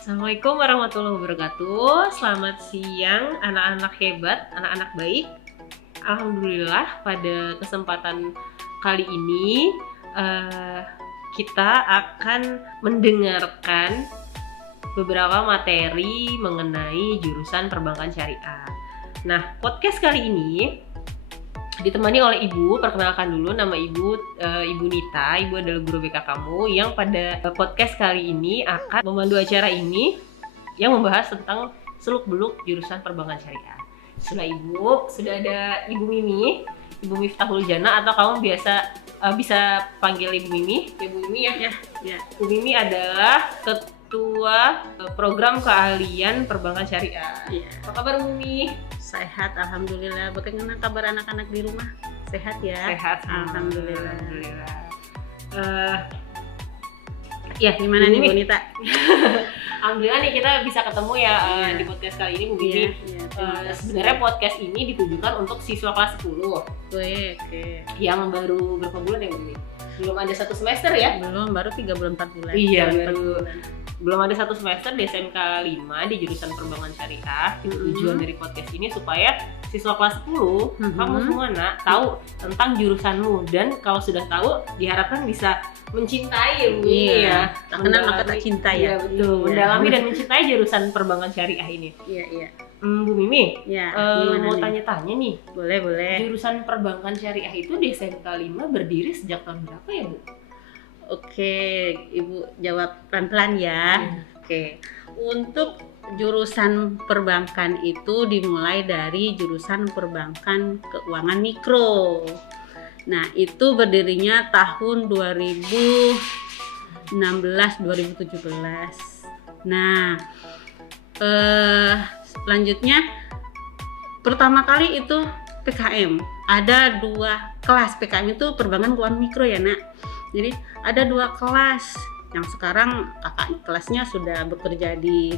Assalamualaikum warahmatullahi wabarakatuh. Selamat siang anak-anak hebat, anak-anak baik. Alhamdulillah pada kesempatan kali ini kita akan mendengarkan beberapa materi mengenai jurusan perbankan syariah. Nah, podcast kali ini ditemani oleh Ibu. Perkenalkan dulu, nama Ibu Ibu Nita. Ibu adalah guru BK kamu yang pada podcast kali ini akan memandu acara ini yang membahas tentang seluk-beluk jurusan perbankan syariah. Setelah Ibu, sudah ada Ibu Mimi, Ibu Miftahul Jannah, atau kamu bisa panggil Ibu Mimi. Ibu Mimi ya. Ibu Mimi adalah Ketua Program Keahlian Perbankan Syariah. Apa kabar Bu Mimi? Sehat, alhamdulillah. Bagaimana kabar anak-anak di rumah? Sehat ya? Sehat, alhamdulillah. Ya, gimana nih Bu Nita? Alhamdulillah nih kita bisa ketemu ya di podcast kali ini Bu Bibi. Sebenarnya podcast ini ditujukan untuk siswa kelas 10. Oke. Yang baru berapa bulan ya Bu Bibi? Belum ada 1 semester ya? Belum, baru 3 bulan 4 bulan. Iya, belum ada 1 semester di SMK 5 di jurusan perbankan syariah. Tujuan dari podcast ini supaya siswa kelas 10 kamu semua tahu tentang jurusanmu, dan kalau sudah tahu diharapkan bisa mencintai ya. Tak kenal maka tak cinta ya. Iya betul. Mendalami dan mencintai jurusan perbankan syariah ini. Iya. Bu Mimi, mau nih? tanya-tanya nih. Boleh. Jurusan perbankan syariah itu di SMK 5 berdiri sejak tahun berapa ya Bu? Oke, Ibu jawab pelan-pelan ya. Oke. Untuk jurusan perbankan itu dimulai dari jurusan perbankan keuangan mikro. Nah, itu berdirinya tahun 2016-2017. Nah, selanjutnya pertama kali itu PKM. Ada 2 kelas PKM, itu perbankan keuangan mikro ya, Nak. Jadi ada 2 kelas yang sekarang kakak kelasnya sudah bekerja di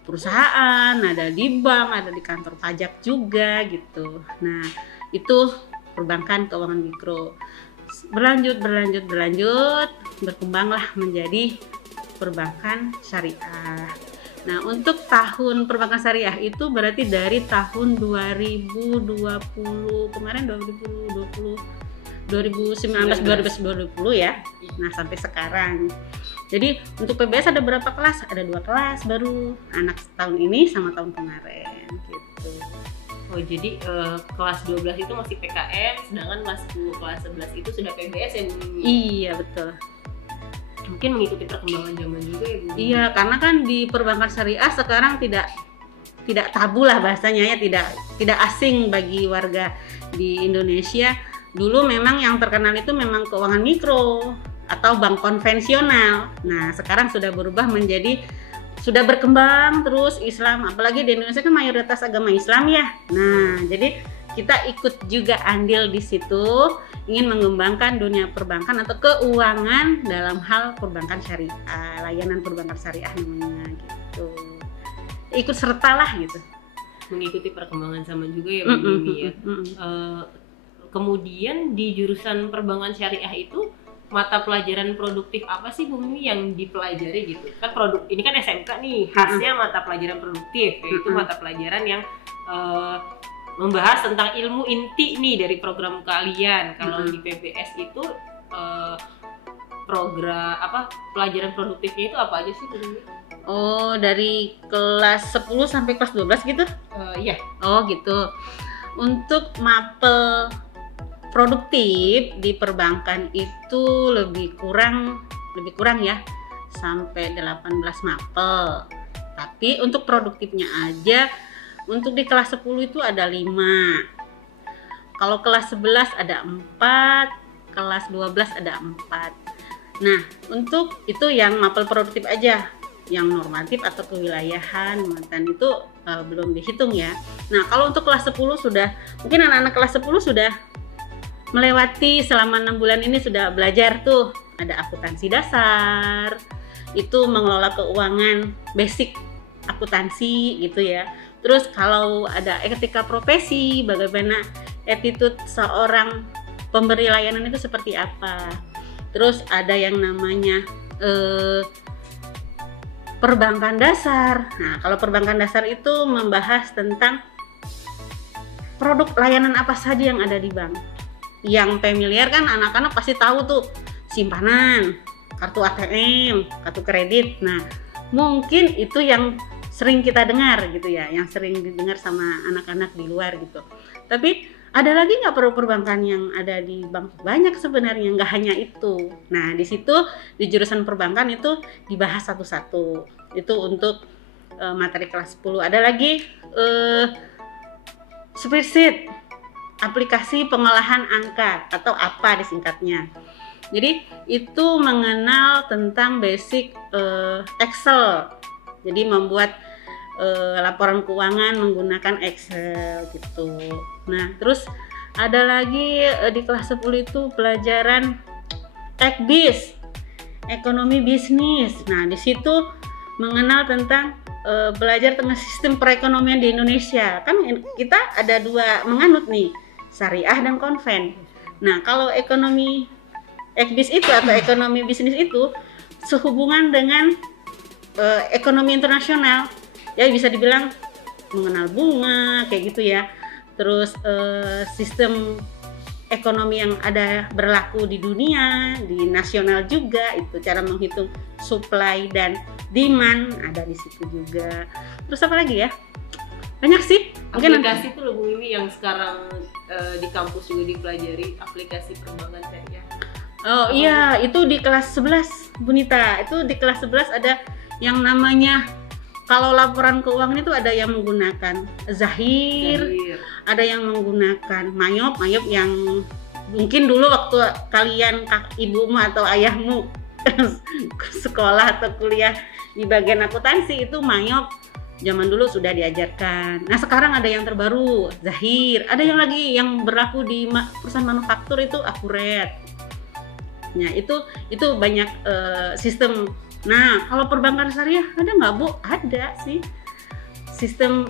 perusahaan, ada di bank, ada di kantor pajak juga gitu. Nah, itu perbankan keuangan mikro. Berlanjut, berkembanglah menjadi perbankan syariah. Nah, untuk tahun perbankan syariah itu berarti dari tahun 2020 kemarin 2019-2020 ya. Nah, sampai sekarang. Jadi untuk PBS ada berapa kelas? Ada 2 kelas baru, anak tahun ini sama tahun kemarin gitu. Oh, jadi kelas 12 itu masih PKM, sedangkan kelas 10, kelas 11 itu sudah PBS ya Bu? Iya, betul. Mungkin mengikuti perkembangan zaman juga ya Bu? Iya, karena kan di perbankan syariah sekarang tidak tabu lah bahasanya ya, tidak asing bagi warga di Indonesia. Dulu memang yang terkenal itu memang keuangan mikro atau bank konvensional. Nah, sekarang sudah berubah menjadi, sudah berkembang terus Islam, apalagi di Indonesia kan mayoritas agama Islam ya. Nah, jadi kita ikut juga andil di situ, ingin mengembangkan dunia perbankan atau keuangan dalam hal perbankan syariah, layanan perbankan syariah namanya gitu. Ikut sertalah gitu. Mengikuti perkembangan zaman juga ya Bu Mimi ya. Kemudian di jurusan perbankan syariah itu mata pelajaran produktif apa sih Bu Mimi yang dipelajari gitu? Kan ini kan SMK nih, khasnya mata pelajaran produktif, yaitu mata pelajaran yang membahas tentang ilmu inti nih dari program keahlian. Kalau di PBS itu pelajaran produktifnya itu apa aja sih Bu Mimi? Oh, dari kelas 10 sampai kelas 12 gitu? Iya. Oh, gitu. Untuk mapel produktif di perbankan itu lebih kurang ya, sampai 18 mapel. Tapi untuk produktifnya aja, untuk di kelas 10 itu ada 5. Kalau kelas 11 ada 4, kelas 12 ada 4. Nah, untuk itu yang mapel produktif aja. Yang normatif atau kewilayahan, mantan itu belum dihitung ya. Nah, kalau untuk kelas 10 sudah, mungkin anak-anak kelas 10 sudah melewati selama 6 bulan ini, sudah belajar tuh, ada akuntansi dasar, itu mengelola keuangan, basic akuntansi gitu ya. Terus kalau ada etika profesi, bagaimana attitude seorang pemberi layanan itu seperti apa. Terus ada yang namanya perbankan dasar. Nah, kalau perbankan dasar itu membahas tentang produk layanan apa saja yang ada di bank. Yang familiar kan anak-anak pasti tahu tuh, simpanan, kartu ATM, kartu kredit. Nah, mungkin itu yang sering kita dengar gitu ya, yang sering didengar sama anak-anak di luar gitu. Tapi ada lagi nggak produk perbankan yang ada di bank? Banyak sebenarnya, nggak hanya itu. Nah, di situ di jurusan perbankan itu dibahas satu-satu. Itu untuk materi kelas 10. Ada lagi spreadsheet, aplikasi pengolahan angka atau APA disingkatnya. Jadi itu mengenal tentang basic Excel. Jadi membuat laporan keuangan menggunakan Excel gitu. Nah, terus ada lagi di kelas 10 itu pelajaran EKBIS, ekonomi bisnis. Nah, di situ mengenal tentang belajar tentang sistem perekonomian di Indonesia. Kan kita ada dua menganut nih, syariah dan konven. Nah, kalau ekonomi EKBIS itu atau ekonomi bisnis itu sehubungan dengan ekonomi internasional. Ya bisa dibilang mengenal bunga kayak gitu ya. Terus sistem ekonomi yang ada berlaku di dunia, di nasional juga, itu cara menghitung supply dan demand ada di situ juga. Terus apa lagi ya? Banyak sih. Mungkin aplikasi itu loh Bu Mimi yang sekarang di kampus juga dipelajari, aplikasi perbankan syariah. Oh iya, itu di kelas 11 Bu Nita. Itu di kelas 11 ada yang namanya, kalau laporan keuangan itu ada yang menggunakan Zahir. Ada yang menggunakan Mayop yang mungkin dulu waktu kalian ibumu atau ayahmu sekolah atau kuliah di bagian akuntansi itu Mayop zaman dulu sudah diajarkan. Nah, sekarang ada yang terbaru Zahir. Ada yang lagi yang berlaku di perusahaan manufaktur itu Akuret. Nah, itu banyak sistem. Nah, kalau perbankan syariah ada nggak Bu? Ada sih. Sistem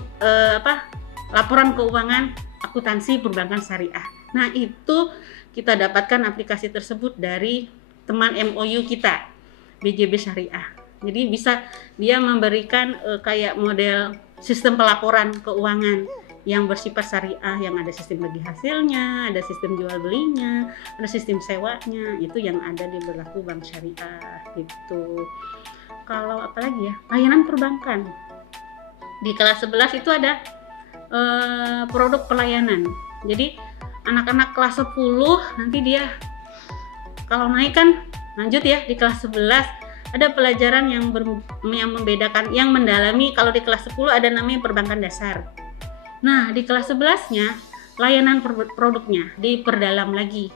laporan keuangan akuntansi perbankan syariah. Nah, itu kita dapatkan aplikasi tersebut dari teman MOU kita, BJB Syariah. Jadi bisa dia memberikan kayak model sistem pelaporan keuangan yang bersifat syariah, yang ada sistem bagi hasilnya, ada sistem jual belinya, ada sistem sewanya, itu yang ada di berlaku bank syariah gitu. Kalau apa lagi ya, layanan perbankan di kelas 11 itu ada produk pelayanan. Jadi anak-anak kelas 10 nanti dia kalau naik kan lanjut ya, di kelas 11 ada pelajaran yang membedakan, yang mendalami. Kalau di kelas 10 ada namanya perbankan dasar. Nah, di kelas 11-nya layanan produknya diperdalam lagi.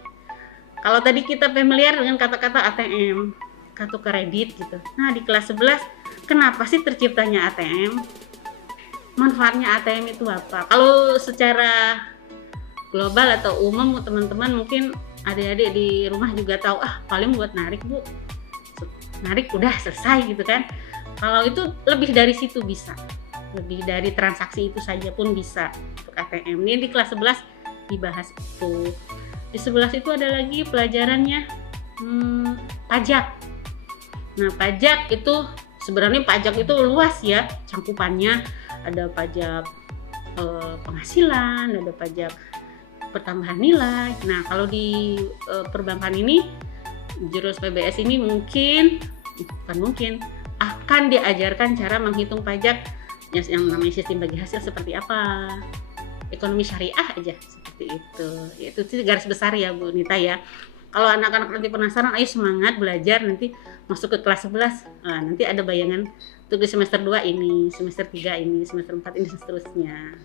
Kalau tadi kita familiar dengan kata-kata ATM, kartu kredit gitu. Nah, di kelas 11 kenapa sih terciptanya ATM? Manfaatnya ATM itu apa? Kalau secara global atau umum teman-teman mungkin adik-adik di rumah juga tahu, paling buat narik Bu. Narik udah selesai gitu kan. Kalau itu lebih dari situ bisa. Lebih dari transaksi itu saja pun bisa untuk ATM. Ini di kelas 11 dibahas itu. Di 11 itu ada lagi pelajarannya pajak. Nah, pajak itu sebenarnya pajak itu luas ya cangkupannya. Ada pajak penghasilan, ada pajak pertambahan nilai. Nah, kalau di perbankan ini jurus PBS ini akan diajarkan cara menghitung pajak yang namanya sistem bagi hasil seperti apa, ekonomi syariah aja seperti itu. Itu sih garis besar ya Bu Nita ya. Kalau anak-anak nanti penasaran, ayo semangat belajar, nanti masuk ke kelas 11. Nanti ada bayangan untuk di semester 2 ini, semester 3 ini, semester 4 ini, seterusnya.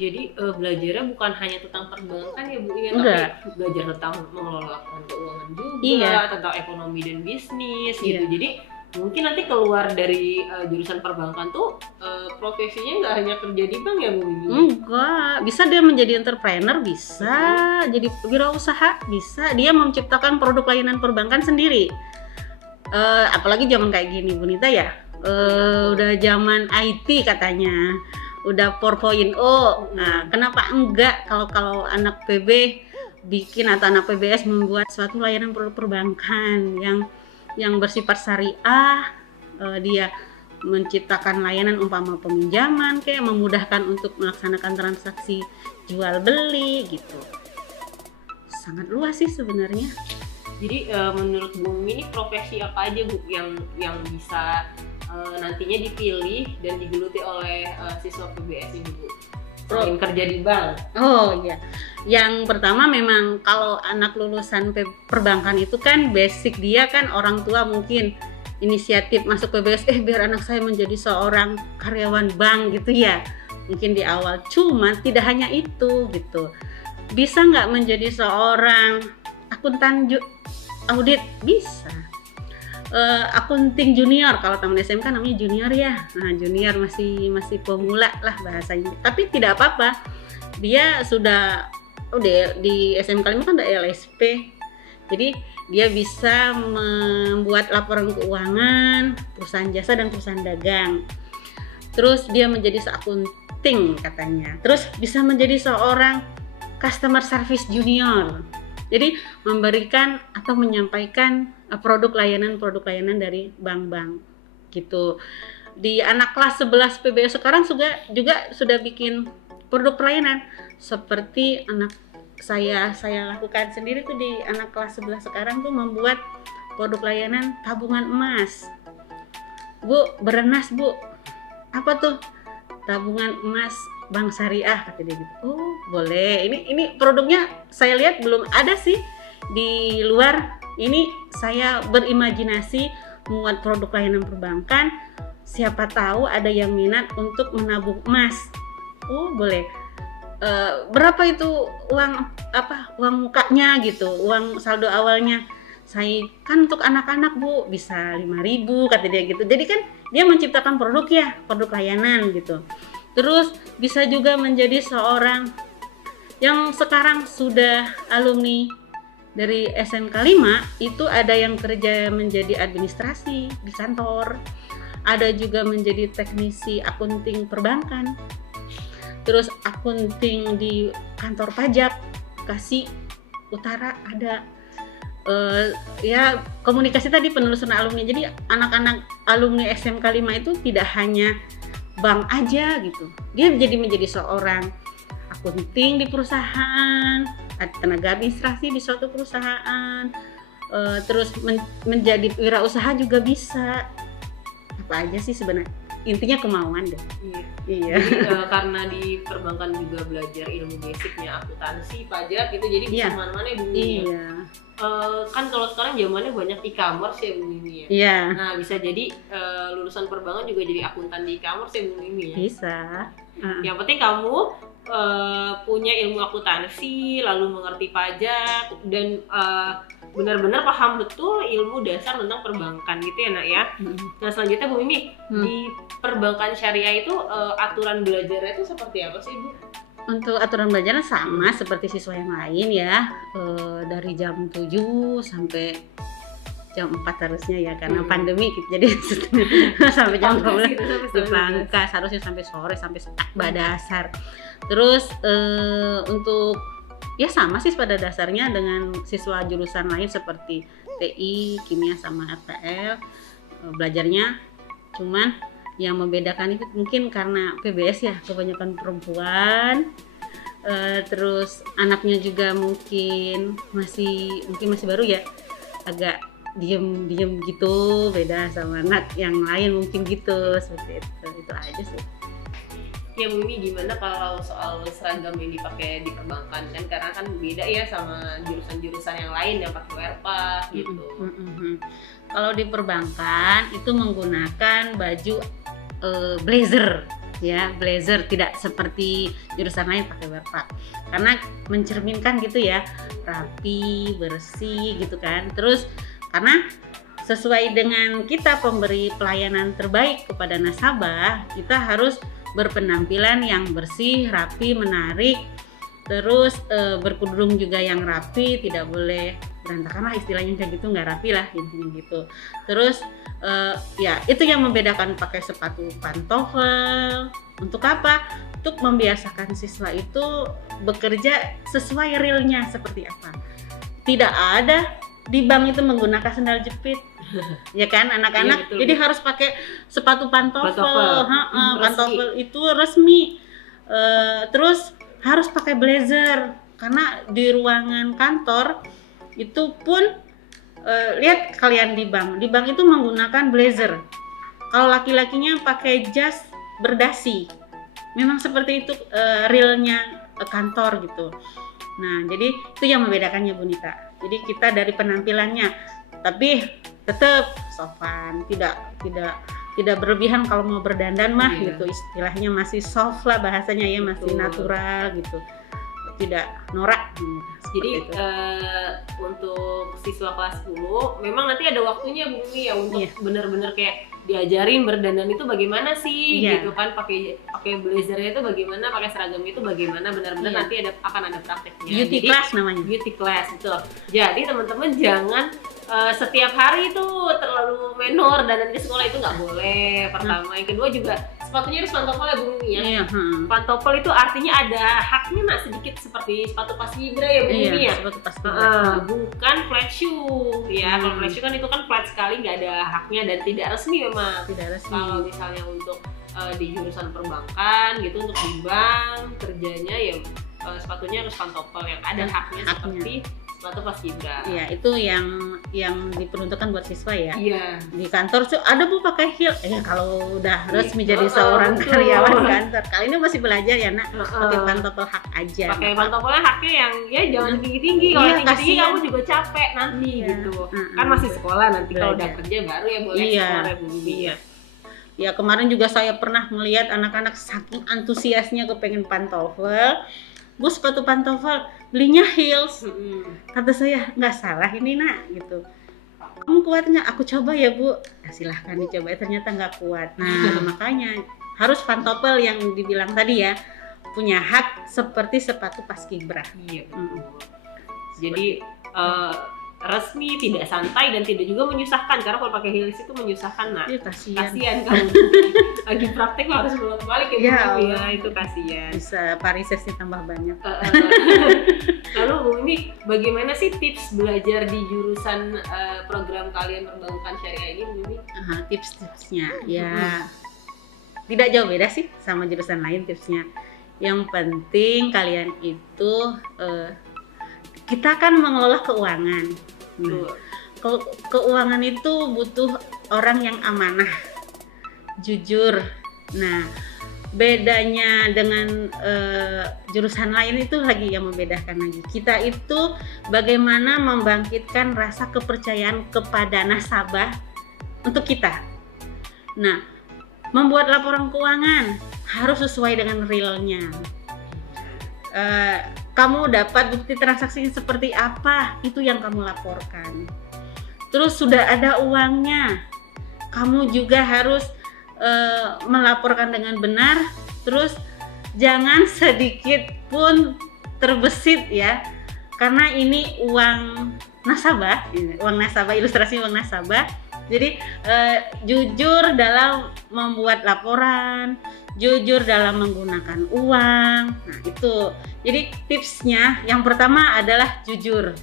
Jadi belajarnya bukan hanya tentang perbankan ya Bu ya, tapi belajar tentang mengelola keuangan juga, tentang ekonomi dan bisnis gitu. Jadi mungkin nanti keluar dari jurusan perbankan tuh profesinya nggak hanya kerja di bank ya Bu Mimi? Enggak, bisa dia menjadi entrepreneur, bisa jadi wirausaha, bisa dia menciptakan produk layanan perbankan sendiri. Apalagi zaman kayak gini Bu Nita ya, udah zaman IT katanya, udah 4.0. Nah, kenapa enggak kalau anak PB bikin atau anak PBS membuat suatu layanan produk perbankan yang bersifat syariah, dia menciptakan layanan umpama peminjaman, kayak memudahkan untuk melaksanakan transaksi jual beli gitu. Sangat luas sih sebenarnya. Jadi menurut Bu Mimi ini profesi apa aja Bu yang bisa nantinya dipilih dan digeluti oleh siswa PBS ini Bu? Selain kerja di bank. Oh iya, yang pertama memang kalau anak lulusan perbankan itu kan basic dia kan orang tua mungkin inisiatif masuk PBS, biar anak saya menjadi seorang karyawan bank gitu ya, mungkin di awal. Cuma tidak hanya itu gitu, bisa nggak menjadi seorang akuntan audit, bisa. Akunting junior, kalau teman SMK namanya junior ya. Nah, junior masih pemula lah bahasanya. Tapi tidak apa-apa. Dia sudah di SMK 5 kan ada LSP. Jadi dia bisa membuat laporan keuangan, perusahaan jasa dan perusahaan dagang. Terus dia menjadi akunting katanya. Terus bisa menjadi seorang customer service junior. Jadi memberikan atau menyampaikan produk layanan dari bank-bank gitu. Di anak kelas 11 PBS sekarang juga sudah bikin produk pelayanan seperti anak saya lakukan sendiri tuh di anak kelas 11 sekarang tuh membuat produk layanan tabungan emas. Bu, berenas Bu. Apa tuh? Tabungan emas Bank Syariah kata dia gitu. Oh, boleh. Ini produknya saya lihat belum ada sih di luar. Ini saya berimajinasi membuat produk layanan perbankan. Siapa tahu ada yang minat untuk menabung emas. Oh, boleh. Berapa itu uang mukanya gitu, uang saldo awalnya? Saya kan untuk anak-anak Bu bisa 5.000 kata dia gitu. Jadi kan dia menciptakan produk layanan gitu. Terus bisa juga menjadi seorang yang sekarang sudah alumni dari SMK 5, itu ada yang kerja menjadi administrasi di kantor, ada juga menjadi teknisi akunting perbankan, terus akunting di kantor pajak Bekasi Utara ada. Ya komunikasi tadi penelusuran alumni. Jadi anak-anak alumni SMK 5 itu tidak hanya bank aja gitu, dia menjadi seorang akunting di perusahaan, tenaga administrasi di suatu perusahaan, terus menjadi wirausaha juga bisa. Apa aja sih sebenarnya, intinya kemauan deh. Iya. Jadi karena di perbankan juga belajar ilmu basicnya akuntansi, pajak gitu, jadi bisa kemana-mana ya Bu Mimi. Iya. Kan kalau sekarang zamannya banyak e-commerce ya Bu Mimi ya. Iya. Nah bisa jadi lulusan perbankan juga jadi akuntan di e-commerce ya Bu Mimi ya. Bisa. Yang penting kamu punya ilmu akuntansi, lalu mengerti pajak dan benar-benar paham betul ilmu dasar tentang perbankan gitu ya Nak ya. Nah selanjutnya Bu Mimi, di perbankan syariah itu aturan belajarnya itu seperti apa sih Bu? Untuk aturan belajarnya sama seperti siswa yang lain ya, dari jam 7 sampai jam 4 harusnya ya, karena pandemi gitu, jadi sampai jam 12 dipangkas, harusnya sampai sore, sampai dasar. Terus untuk ya sama sih pada dasarnya dengan siswa jurusan lain seperti TI, kimia sama RPL, belajarnya. Cuman yang membedakan itu mungkin karena PBS ya kebanyakan perempuan, terus anaknya juga mungkin masih baru ya, agak diem gitu, beda sama anak yang lain mungkin gitu, seperti itu aja sih. Ya Bu Mimi, gimana kalau soal seragam yang dipakai di perbankan, kan karena kan beda ya sama jurusan-jurusan yang lain yang pakai werpa gitu. Kalau di perbankan itu menggunakan baju blazer ya, blazer, tidak seperti jurusan lain pakai werpa, karena mencerminkan gitu ya, rapi, bersih gitu kan. Terus karena sesuai dengan kita pemberi pelayanan terbaik kepada nasabah, kita harus berpenampilan yang bersih, rapi, menarik, terus berkerudung juga yang rapi, tidak boleh berantakan lah istilahnya, kayak gitu, nggak rapi lah intinya gitu. Terus ya itu yang membedakan pakai sepatu pantofel. Untuk apa? Untuk membiasakan siswa itu bekerja sesuai realnya seperti apa. Tidak ada di bank itu menggunakan sandal jepit. ya kan anak-anak. Iya, betul, Jadi betul. harus pakai sepatu pantofel, Pantofel. pantofel itu resmi. Terus harus pakai blazer karena di ruangan kantor itu pun lihat kalian di bank itu menggunakan blazer. Kalau laki-lakinya pakai jas berdasi. Memang seperti itu realnya kantor gitu. Nah, jadi itu yang membedakannya Bu Nita. Jadi kita dari penampilannya, tapi tetap sopan, tidak berlebihan kalau mau berdandan mah gitu. Istilahnya masih soft lah bahasanya ya, masih natural gitu. Tidak norak. Jadi untuk siswa kelas 10 memang nanti ada waktunya Bu Mimi ya untuk benar-benar kayak diajarin berdandan itu bagaimana sih gitu kan, pakai blazernya itu bagaimana, pakai seragamnya itu bagaimana, benar-benar nanti akan ada prakteknya. Beauty class namanya. Beauty class itu. Jadi teman-teman jangan setiap hari itu terlalu menor dandan ke sekolah, itu nggak boleh. Pertama, yang kedua juga sepatunya harus pantofel ya Bu Mimi ya. Pantofel itu artinya ada haknya sedikit seperti sepatu paskibra ya Bu Mimi ya. Sepatu paskibra. Bukan flat shoe ya. Kalau flat shoe kan itu kan flat sekali, nggak ada haknya dan tidak resmi memang. Tidak resmi. Kalau misalnya untuk di jurusan perbankan gitu, untuk di bank kerjanya ya sepatunya harus pantofel yang ada haknya seperti sepatu paskibra. Iya, itu yang diperuntukkan buat siswa ya. Iya. Di kantor tuh ada Bu pakai heel. Kalau udah resmi jadi seorang karyawan kantor. Kali ini masih belajar ya, Nak. Pakai pantofel hak aja. Pakai pantofel haknya yang ya jangan tinggi-tinggi. Kalau tinggi-tinggi kamu juga capek nanti gitu. Kan masih sekolah, nanti kalau udah kerja baru ya boleh sekolah Bu Mimi. Ya, kemarin juga saya pernah melihat anak-anak saking antusiasnya kepengen pantofel. Bu, sepatu pantofel belinya heels. Kata saya, nggak salah ini Nak gitu. Kamu kuat nggak? Aku coba ya Bu. Nah, silahkan dicoba. Ternyata nggak kuat. Nah makanya harus pantofel yang dibilang tadi ya, punya hak seperti sepatu paskibra. Iya betul. Jadi resmi, tidak santai dan tidak juga menyusahkan, karena kalau pakai heels itu menyusahkan. Nah, kasihan kamu lagi praktek harus bolak-balik ya, itu kasihan. Bisa parisesnya tambah banyak. Lalu Bu Mimi, bagaimana sih tips belajar di jurusan program kalian perbankan syariah ini Bu Mimi? Tips-tipsnya ya tidak jauh beda sih sama jurusan lain tipsnya. Yang penting kalian itu kita kan mengelola keuangan. Nah, keuangan itu butuh orang yang amanah, jujur. Nah, bedanya dengan jurusan lain itu lagi yang membedakan lagi. Kita itu bagaimana membangkitkan rasa kepercayaan kepada nasabah untuk kita. Nah, membuat laporan keuangan harus sesuai dengan realnya. Kamu dapat bukti transaksi seperti apa, itu yang kamu laporkan. Terus sudah ada uangnya, kamu juga harus melaporkan dengan benar. Terus jangan sedikit pun terbesit ya, karena ini uang nasabah, ilustrasi uang nasabah. Jadi jujur dalam membuat laporan, jujur dalam menggunakan uang. Nah itu, jadi tipsnya yang pertama adalah jujur,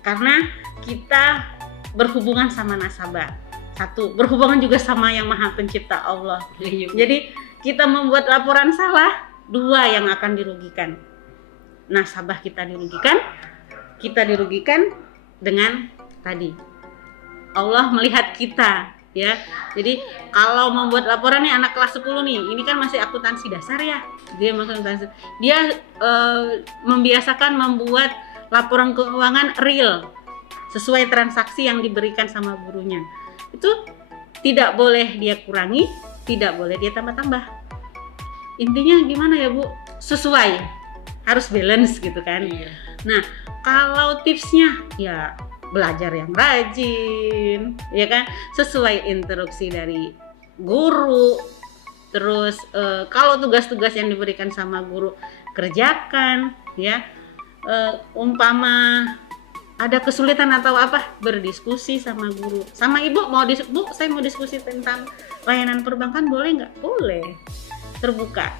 karena kita berhubungan sama nasabah. Satu, berhubungan juga sama yang Maha Pencipta Allah. Jadi kita membuat laporan salah, dua yang akan dirugikan. Nasabah kita dirugikan dengan tadi Allah melihat kita ya. Jadi kalau membuat laporan nih anak kelas 10 nih, ini kan masih akuntansi dasar ya. Dia membiasakan membuat laporan keuangan real sesuai transaksi yang diberikan sama gurunya. Itu tidak boleh dia kurangi, tidak boleh dia tambah-tambah. Intinya gimana ya Bu? Sesuai, harus balance gitu kan. Nah, kalau tipsnya ya belajar yang rajin, ya kan, sesuai instruksi dari guru. Terus kalau tugas-tugas yang diberikan sama guru kerjakan, ya. Umpama ada kesulitan atau apa, berdiskusi sama guru, sama ibu. Bu, saya mau diskusi tentang layanan perbankan, boleh nggak? Boleh, terbuka.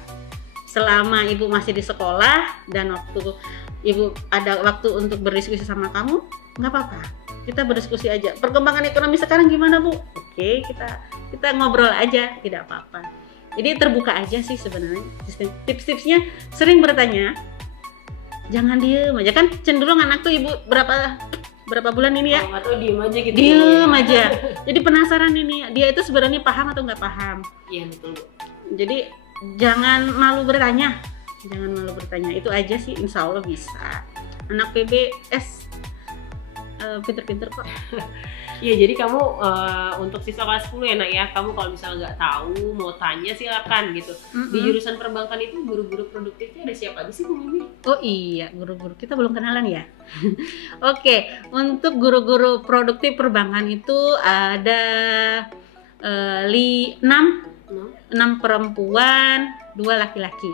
Selama ibu masih di sekolah dan waktu ibu ada waktu untuk berdiskusi sama kamu, nggak apa-apa. kita berdiskusi aja. Perkembangan ekonomi sekarang gimana, Bu? Oke, kita ngobrol aja, tidak apa-apa. Jadi terbuka aja sih sebenarnya. Tips-tipsnya sering bertanya. Jangan diem aja, kan cenderung anak tuh ibu berapa bulan ini ya? Atau diem aja gitu. Diem aja. Jadi penasaran ini, dia itu sebenarnya paham atau nggak paham. Iya betul, Bu. Jadi jangan malu bertanya. Itu aja sih, insya Allah bisa. Anak PBS pinter-pinter kok. Iya, jadi kamu untuk siswa kelas 10 ya nak ya, kamu kalau misalnya nggak tahu mau tanya silakan gitu. Di jurusan perbankan itu guru-guru produktifnya ada siapa aja sih Bu Mimi? Oh iya, guru-guru kita belum kenalan ya. Oke, untuk guru-guru produktif perbankan itu ada 6 perempuan, 2 laki-laki.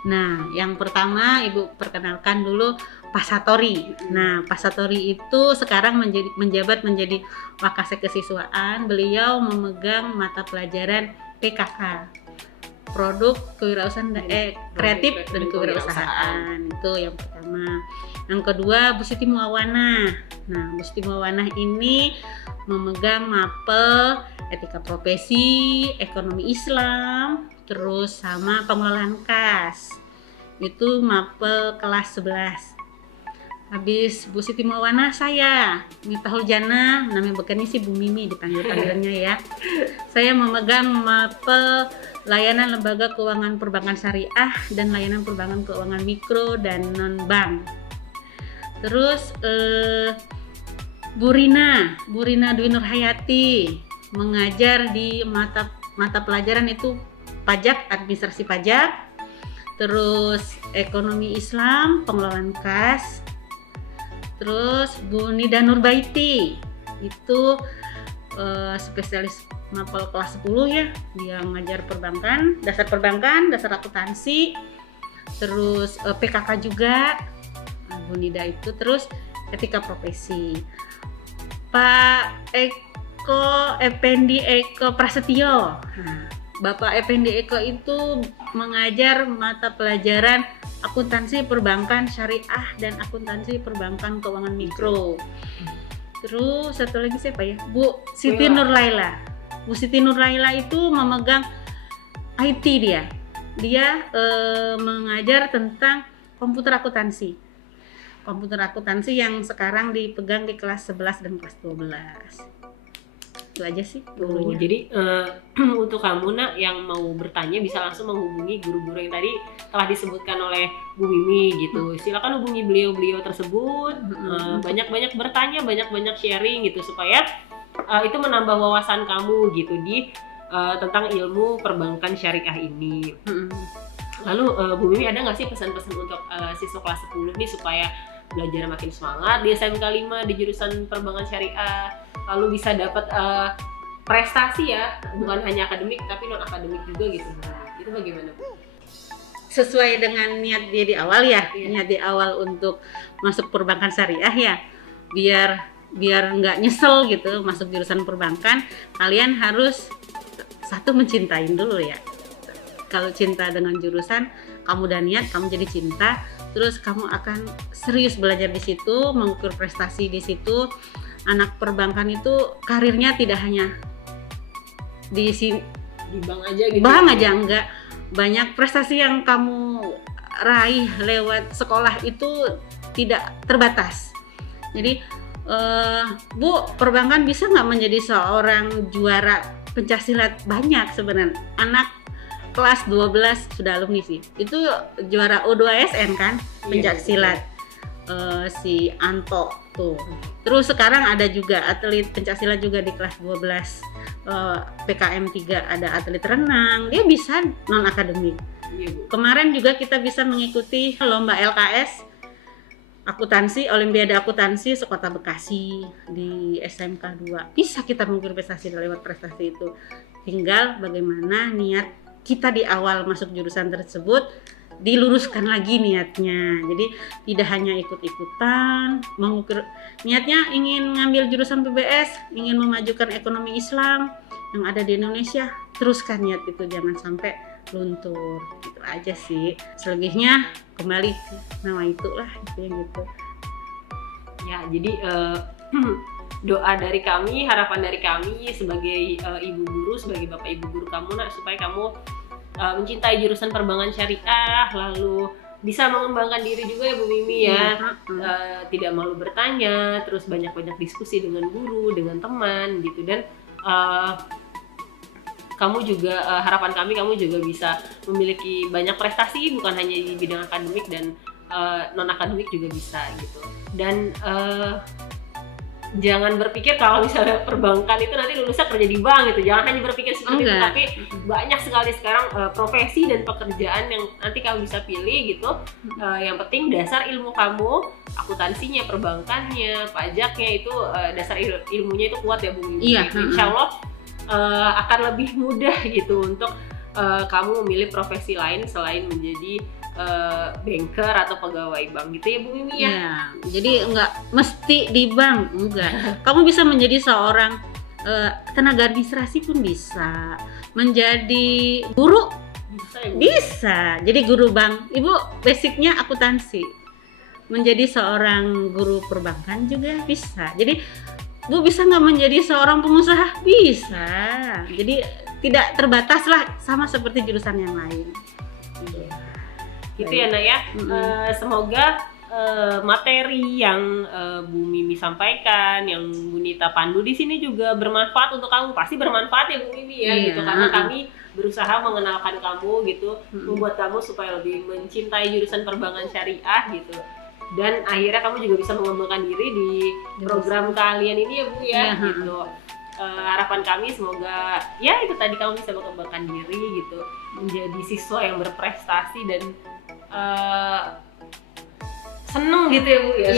Nah, yang pertama Ibu perkenalkan dulu Pak Satori. Nah, Pak Satori itu sekarang menjabat menjadi Wakasek Kesiswaan. Beliau memegang mata pelajaran PKK, produk kewirausahaan kreatif dan kewirausahaan. Itu yang pertama. Yang kedua Bu Siti Muawana. Nah, Bu Siti Muawana ini memegang mapel etika profesi, ekonomi Islam, terus sama pengelolaan kas. Itu mapel kelas 11. Habis Bu Siti Mawana saya, Miftahul Jannah, namanya bukannya sih Bu Mimi dipanggilnya ya. Saya memegang mapel layanan lembaga keuangan perbankan syariah dan layanan perbankan keuangan mikro dan non bank. Terus Bu Rina Dwi Nurhayati mengajar di mata pelajaran itu pajak, administrasi pajak, terus ekonomi Islam, pengelolaan kas. Terus Bu Nida Nurbaiti itu spesialis mapel kelas 10 ya, dia mengajar perbankan, dasar akuntansi, terus PKK juga Bu Nida itu, terus etika profesi. Pak Effendi Eko Prasetyo. Nah, Bapak Effendi Eko itu mengajar mata pelajaran akuntansi perbankan syariah dan akuntansi perbankan keuangan mikro. Terus satu lagi siapa ya? Bu Siti Nurlaila. Bu Siti Nurlaila itu memegang IT dia. Dia mengajar tentang komputer akuntansi. Komputer akuntansi yang sekarang dipegang di kelas 11 dan kelas 12. Itu aja sih gurunya. Jadi untuk kamu nak yang mau bertanya bisa langsung menghubungi guru-guru yang tadi telah disebutkan oleh Bu Mimi gitu. Silakan hubungi beliau-beliau tersebut, banyak-banyak bertanya, banyak-banyak sharing gitu supaya itu menambah wawasan kamu gitu di tentang ilmu perbankan syariah ini. Lalu Bu Mimi ada nggak sih pesan-pesan untuk siswa kelas 10 nih supaya belajar makin semangat di SMK 5 di jurusan perbankan syariah, lalu bisa dapat prestasi ya, bukan hanya akademik tapi non akademik juga gitu. Itu bagaimana Bu? Sesuai dengan niat dia di awal ya, niat di awal untuk masuk perbankan syariah ya, biar nggak nyesel gitu masuk jurusan perbankan, kalian harus satu mencintain dulu ya. Kalau cinta dengan jurusan, kamu udah niat, kamu jadi cinta, terus kamu akan serius belajar di situ, mengukur prestasi di situ. Anak perbankan itu karirnya tidak hanya di sini, di bank aja gitu. Bank aja enggak. Banyak prestasi yang kamu raih lewat sekolah itu tidak terbatas. Jadi, Bu, perbankan bisa nggak menjadi seorang juara pencaksilat? Banyak sebenarnya. Anak kelas 12 sudah alumni sih. Itu juara U2SN kan, pencaksilat. Si Anto tuh. Terus sekarang ada juga atlet pencaksilat juga di kelas 12 PKM 3, ada atlet renang. Dia bisa non akademik. Kemarin juga kita bisa mengikuti lomba LKS akuntansi, Olimpiade akuntansi sekota Bekasi di SMK 2. Bisa kita mengukur prestasi lewat prestasi itu. Tinggal bagaimana niat kita di awal masuk jurusan tersebut, diluruskan lagi niatnya. Jadi tidak hanya ikut-ikutan mengukur, niatnya ingin ngambil jurusan PBS, ingin memajukan ekonomi Islam yang ada di Indonesia, teruskan niat itu, jangan sampai luntur. Gitu aja sih. Selebihnya kembali ke nama itulah, gitu. Ya, jadi doa dari kami, harapan dari kami sebagai ibu guru, sebagai bapak ibu guru kamu nak, supaya kamu mencintai jurusan perbankan syariah, lalu bisa mengembangkan diri juga ya Bu Mimi ya. Tidak malu bertanya, terus banyak-banyak diskusi dengan guru, dengan teman gitu, dan kamu juga harapan kami kamu juga bisa memiliki banyak prestasi, bukan hanya di bidang akademik dan non akademik juga bisa gitu. Dan jangan berpikir kalau misalnya perbankan itu nanti lulusnya kerja di bank gitu, jangan hanya berpikir seperti itu, tapi banyak sekali sekarang profesi dan pekerjaan yang nanti kamu bisa pilih gitu. Yang penting dasar ilmu kamu, akuntansinya, perbankannya, pajaknya itu dasar ilmunya itu kuat ya Bu Mimi. Iya. Insya Allah akan lebih mudah gitu untuk kamu memilih profesi lain selain menjadi banker atau pegawai bank gitu ya Bu Mimi ya. Iya, jadi nggak mesti di bank, enggak. Kamu bisa menjadi seorang tenaga administrasi pun bisa, menjadi guru Bisa ya Bu? bisa, jadi guru bank. Ibu basicnya akuntansi, menjadi seorang guru perbankan juga bisa. Jadi Bu bisa nggak menjadi seorang pengusaha? Bisa. Jadi tidak terbatas lah, sama seperti jurusan yang lain. Gitu ya Nak ya. Semoga materi yang Bu Mimi sampaikan, yang Bu Nita pandu di sini juga bermanfaat untuk kamu. Pasti bermanfaat ya Bu Mimi ya, gitu, karena kami berusaha mengenalkan kamu gitu, membuat kamu supaya lebih mencintai jurusan perbankan syariah gitu. Dan akhirnya kamu juga bisa mengembangkan diri di program kalian ini ya Bu ya, gitu. Harapan kami semoga ya itu tadi kamu bisa mengembangkan diri gitu, menjadi siswa yang berprestasi dan seneng gitu ya Bu ya,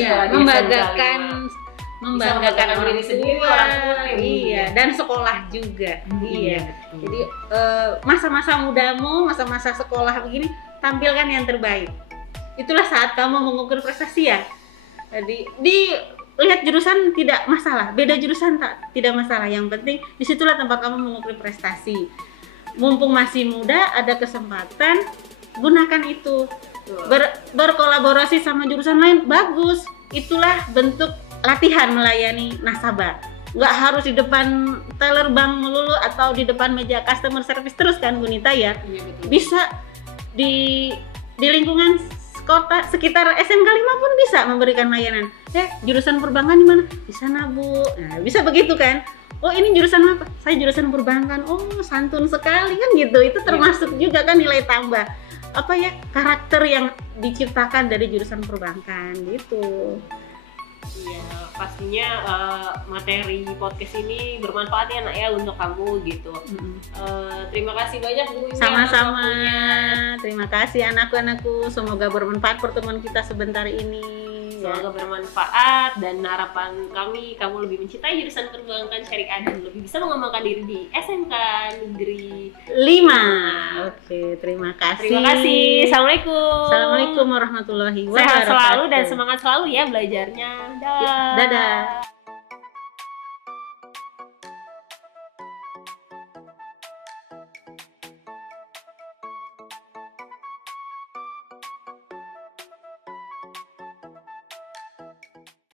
membanggakan diri sendiri, orang tua ya Bu. Iya, dan sekolah juga. Iya. Jadi masa-masa mudamu, masa-masa sekolah begini, tampilkan yang terbaik. Itulah saat kamu mengukur prestasi ya. Jadi lihat jurusan tidak masalah, beda jurusan tidak masalah. Yang penting disitulah tempat kamu mengukur prestasi. Mumpung masih muda, ada kesempatan, gunakan itu. Berkolaborasi sama jurusan lain bagus. Itulah bentuk latihan melayani nasabah. Nggak harus di depan teller bank melulu atau di depan meja customer service terus kan Bu Nita ya. Iya, betul. Bisa di lingkungan kota sekitar SMK 5 pun bisa memberikan layanan. Jurusan perbankan di mana? Di sana Bu. Nah, bisa begitu kan? Oh, ini jurusan apa? Saya jurusan perbankan. Oh, santun sekali kan gitu. Itu termasuk juga kan nilai tambah. Apa ya, karakter yang diciptakan dari jurusan perbankan gitu. Iya, pastinya materi podcast ini bermanfaat ya Nak ya untuk kamu gitu. Terima kasih banyak Bu Mimi. Sama-sama. Terima kasih anakku-anakku. Semoga bermanfaat pertemuan kita sebentar ini. Semoga bermanfaat, dan harapan kami kamu lebih mencintai jurusan perbankan syariah dan lebih bisa mengembangkan diri di SMK Negeri 5. Oke, terima kasih. Terima kasih. Assalamualaikum. Assalamualaikum warahmatullahi wabarakatuh. Sehat selalu dan semangat selalu ya belajarnya. Dadah. Dadah.